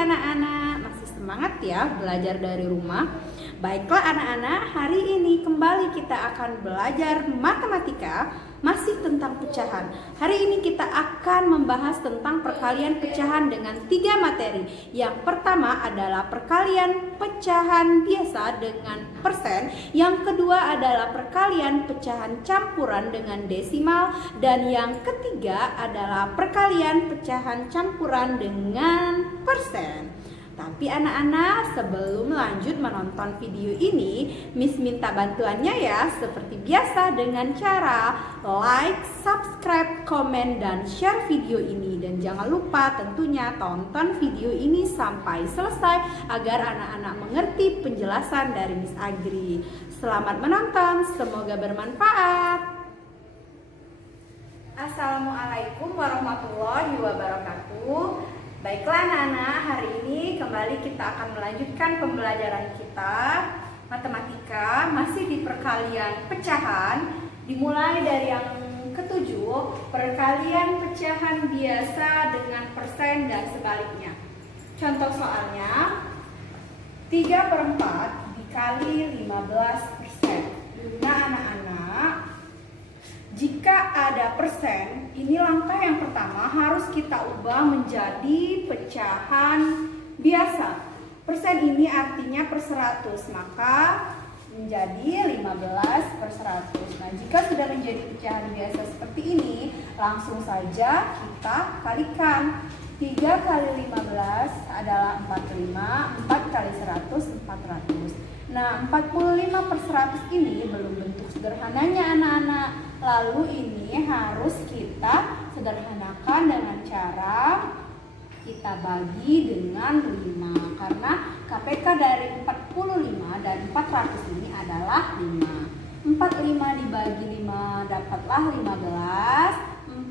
anak-anak, masih semangat ya belajar dari rumah? Baiklah anak-anak, hari ini kembali kita akan belajar matematika, masih tentang pecahan. Hari ini kita akan membahas tentang perkalian pecahan dengan 3 materi. Yang pertama adalah perkalian pecahan biasa dengan persen. Yang kedua adalah perkalian pecahan campuran dengan desimal. Dan yang ketiga adalah perkalian pecahan campuran dengan persen. Tapi anak-anak, sebelum lanjut menonton video ini, Miss minta bantuannya ya, seperti biasa dengan cara like, subscribe, komen, dan share video ini. Dan jangan lupa tentunya tonton video ini sampai selesai agar anak-anak mengerti penjelasan dari Miss Agri. Selamat menonton, semoga bermanfaat. Assalamualaikum warahmatullahi wabarakatuh. Baiklah anak-anak, hari ini kembali kita akan melanjutkan pembelajaran kita matematika, masih di perkalian pecahan. Dimulai dari yang ketujuh, perkalian pecahan biasa dengan persen dan sebaliknya. Contoh soalnya 3/4 dikali 15%. Nah anak-anak, jika ada persen, ini langkah yang pertama harus kita ubah menjadi pecahan biasa. Persen ini artinya per 100, maka menjadi 15/100. Nah, jika sudah menjadi pecahan biasa seperti ini, langsung saja kita kalikan. 3 kali 15 adalah 45, 4 kali 100, 400. Nah, 45/100 ini belum bentuk sederhananya anak-anak. Lalu ini harus kita sederhanakan dengan cara kita bagi dengan 5. Karena KPK dari 45 dan 400 ini adalah 5. 45 dibagi 5 dapatlah 15.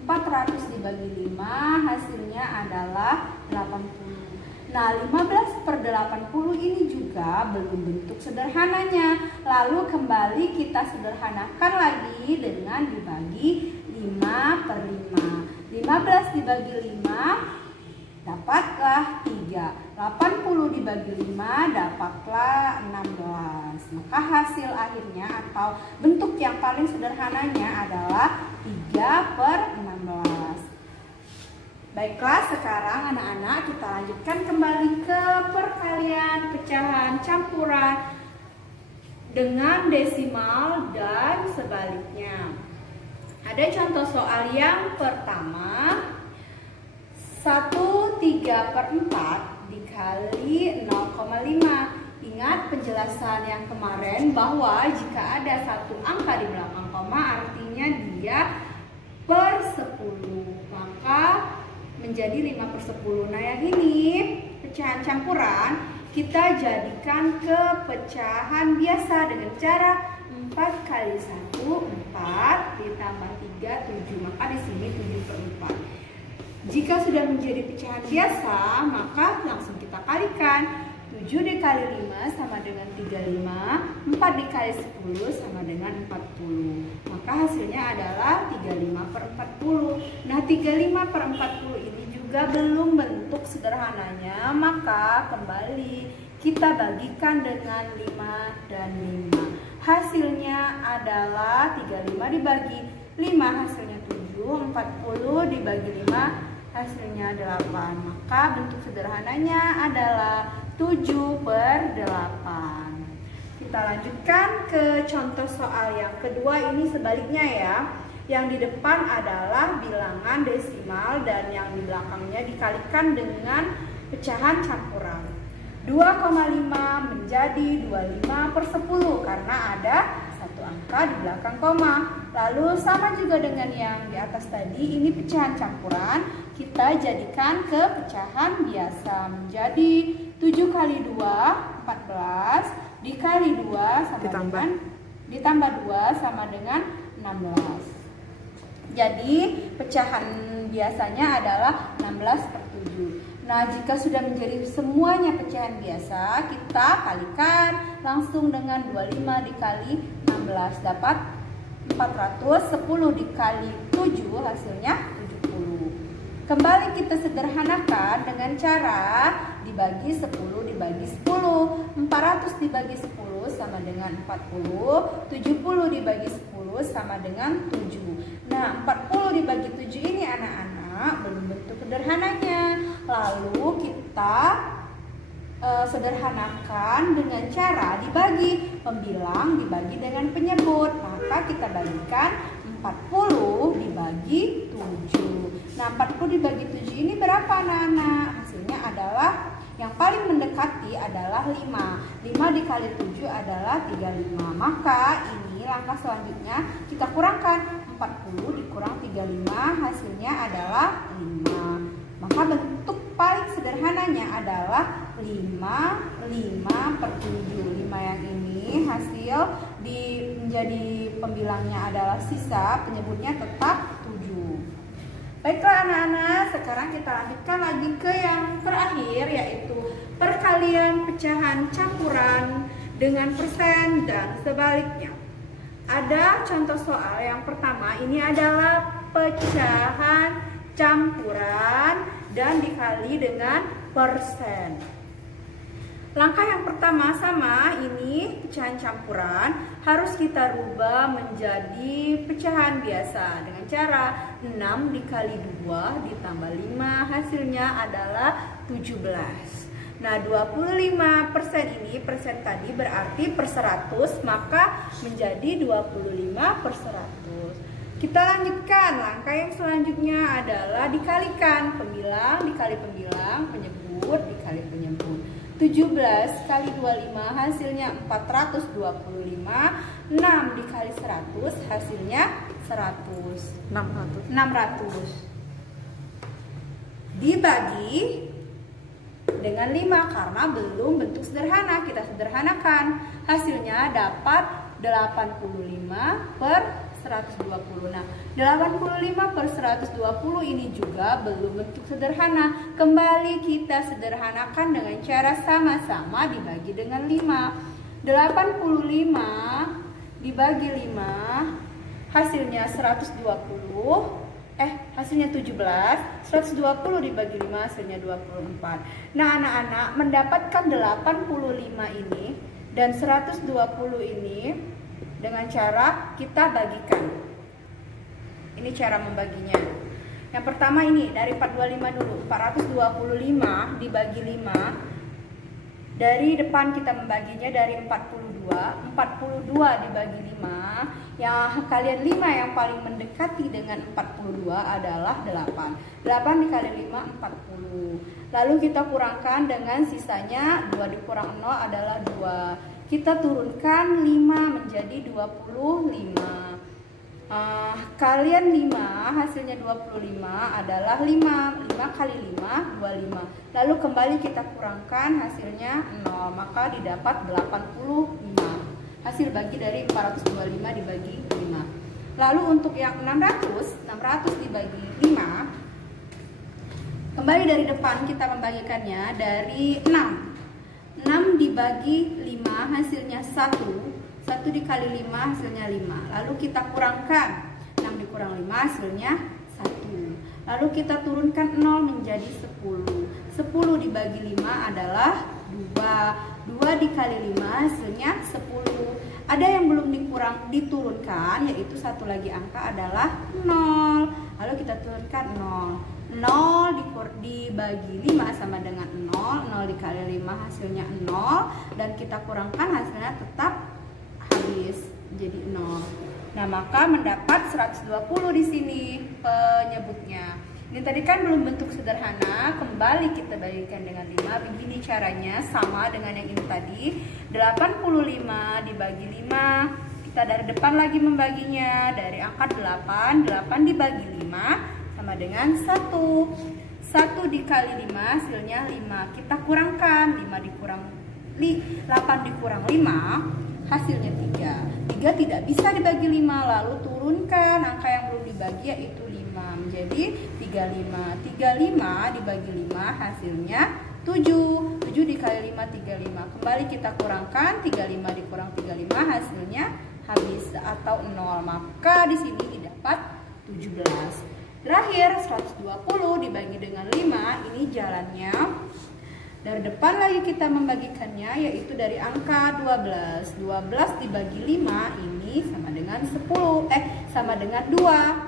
400 dibagi 5 hasilnya adalah 80. Nah, 15/80 ini juga belum bentuk sederhananya. Lalu kembali kita sederhanakan lagi dengan dibagi 5/5. 15 dibagi 5 dapatlah 3. 80 dibagi 5 dapatlah 16. Maka hasil akhirnya atau bentuk yang paling sederhananya adalah 3/16. Baiklah, sekarang anak-anak kita lanjutkan kembali ke perkalian pecahan campuran dengan desimal dan sebaliknya. Ada contoh soal yang pertama, 1/3/4 dikali 0,5. Ingat penjelasan yang kemarin bahwa jika ada satu angka di belakang koma artinya dia per 10, maka menjadi 5/10. Nah, yang ini pecahan campuran kita jadikan ke pecahan biasa dengan cara 4 kali 1, 4 ditambah 3, 7. Maka di sini 7/4. Jika sudah menjadi pecahan biasa, maka langsung kita kalikan. 7 dikali 5 sama dengan 35, 4 dikali 10 sama dengan 40. Maka hasilnya adalah 35/40. Nah, 35/40 ini juga belum bentuk sederhananya, maka kembali kita bagikan dengan 5 dan 5. Hasilnya adalah 35 dibagi 5 hasilnya 7, 40 dibagi 5 hasilnya 8. Maka bentuk sederhananya adalah 7/8. Kita lanjutkan ke contoh soal yang kedua, ini sebaliknya ya. Yang di depan adalah bilangan desimal dan yang di belakangnya dikalikan dengan pecahan campuran. 2,5 menjadi 25/10 karena ada satu angka di belakang koma. Lalu sama juga dengan yang di atas tadi, ini pecahan campuran, kita jadikan ke pecahan biasa menjadi 7 kali 2, 14, dikali 2 sama dengan ditambah 2 sama dengan 16. Jadi pecahan biasanya adalah 16/7. Nah, jika sudah menjadi semuanya pecahan biasa, kita kalikan langsung dengan 25 dikali 16 dapat 400, 10 dikali 7 hasilnya 70. Kembali kita sederhanakan dengan cara dibagi 10 dibagi 10. 400 dibagi 10 sama dengan 40. 70 dibagi 10 sama dengan 7. Nah, 40 dibagi 7 ini anak-anak belum bentuk sederhananya. Lalu kita sederhanakan dengan cara dibagi. Pembilang dibagi dengan penyebut. Maka kita bagikan 40 dibagi 7. Nah, 40 dibagi 7 ini berapa anak-anak? Hasilnya adalah yang paling mendekati adalah 5. 5 dikali 7 adalah 35. Maka ini langkah selanjutnya kita kurangkan. 40 dikurang 35 hasilnya adalah 5. Maka bentuk paling sederhananya adalah 5 per 7. 5 yang ini hasil menjadi pembilangnya adalah sisa, penyebutnya tetap 7. Baiklah anak-anak, sekarang kita lanjutkan lagi ke yang terakhir, yaitu perkalian pecahan campuran dengan persen dan sebaliknya. Ada contoh soal yang pertama, ini adalah pecahan campuran dan dikali dengan persen. Langkah yang pertama sama, ini pecahan campuran harus kita rubah menjadi pecahan biasa dengan cara 6 dikali 2 ditambah 5 hasilnya adalah 17. Nah, 25% ini persen tadi berarti per 100, maka menjadi 25 per 100. Kita lanjutkan, langkah yang selanjutnya adalah dikalikan. Pembilang dikali pembilang, penyebut dikali penyebut. 17 kali 25 hasilnya 425. 6 dikali 100 hasilnya 100. 600. Dibagi dengan 5 karena belum bentuk sederhana, kita sederhanakan. Hasilnya dapat 85 per 120. Nah, 85 per 120 ini juga belum bentuk sederhana. Kembali kita sederhanakan dengan cara sama-sama dibagi dengan 5. 85 dibagi 5 hasilnya 120. Hasilnya 17. 120 dibagi 5 hasilnya 24. Nah, anak-anak mendapatkan 85 ini dan 120 ini dengan cara kita bagikan. Ini cara membaginya. Yang pertama ini dari 425 dulu. 425 dibagi 5. Dari depan kita membaginya dari 42. 42 dibagi 5. Yang kalian 5 yang paling mendekati dengan 42 adalah 8. 8 dikali 5 40. Lalu kita kurangkan dengan sisanya 2 dikurang 0 adalah 2. Kita turunkan 5 menjadi 25. Kalian 5 hasilnya 25 adalah 5. 5 kali 5 25. Lalu kembali kita kurangkan hasilnya 0, maka didapat 85. Hasil bagi dari 425 dibagi 5. Lalu untuk yang 600 dibagi 5. Kembali dari depan kita membagikannya dari 6. 6 dibagi 5 hasilnya 1. 1 dikali 5 hasilnya 5. Lalu kita kurangkan. 6 dikurang 5 hasilnya 1. Lalu kita turunkan 0 menjadi 10. 10 dibagi 5 adalah 2. 2 dikali 5 hasilnya 10. Ada yang belum diturunkan, yaitu satu lagi angka adalah 0. Lalu kita turunkan 0. 0 dibagi 5 sama dengan 0. 0 dikali 5 hasilnya 0. Dan kita kurangkan hasilnya tetap habis jadi 0. Nah, maka mendapat 120 di sini penyebutnya. Ini tadi kan belum bentuk sederhana. Kembali kita bagikan dengan 5. Begini caranya, sama dengan yang ini tadi. 85 dibagi 5. Kita dari depan lagi membaginya. Dari angka 8. 8 dibagi 5 sama dengan 1. 1 dikali 5 hasilnya 5. Kita kurangkan. 8 dikurang 5 hasilnya 3. 3 tidak bisa dibagi 5. Lalu turunkan angka yang belum dibagi, yaitu 5 menjadi 35. 35 dibagi 5 hasilnya 7. 7 dikali 5 35. Kembali kita kurangkan. 35 dikurang 35 hasilnya habis atau 0. Maka di sini didapat 17. Terakhir 120 dibagi dengan 5, ini jalannya Dari depan lagi kita membagikannya, yaitu dari angka 12. 12 dibagi 5 ini sama dengan 10. Sama dengan 2.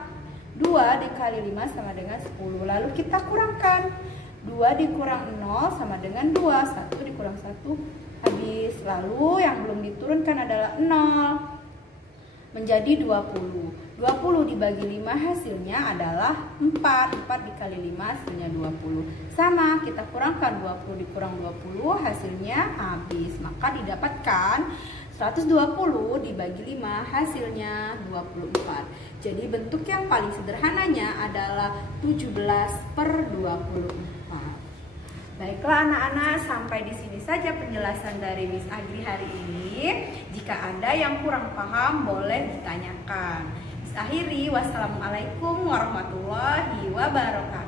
2 dikali 5 sama dengan 10. Lalu kita kurangkan. 2 dikurang 0 sama dengan 2. 1 dikurang 1 habis. Lalu yang belum diturunkan adalah 0. Menjadi 20. 20 dibagi 5 hasilnya adalah 4. 4 dikali 5 hasilnya 20. Sama, kita kurangkan 20 dikurang 20 hasilnya habis. Maka didapatkan 120 dibagi 5 hasilnya 24. Jadi bentuk yang paling sederhananya adalah 17/24. Baiklah anak-anak, sampai di sini saja penjelasan dari Miss Agri hari ini. Jika ada yang kurang paham boleh ditanyakan. Miss akhiri, wassalamualaikum warahmatullahi wabarakatuh.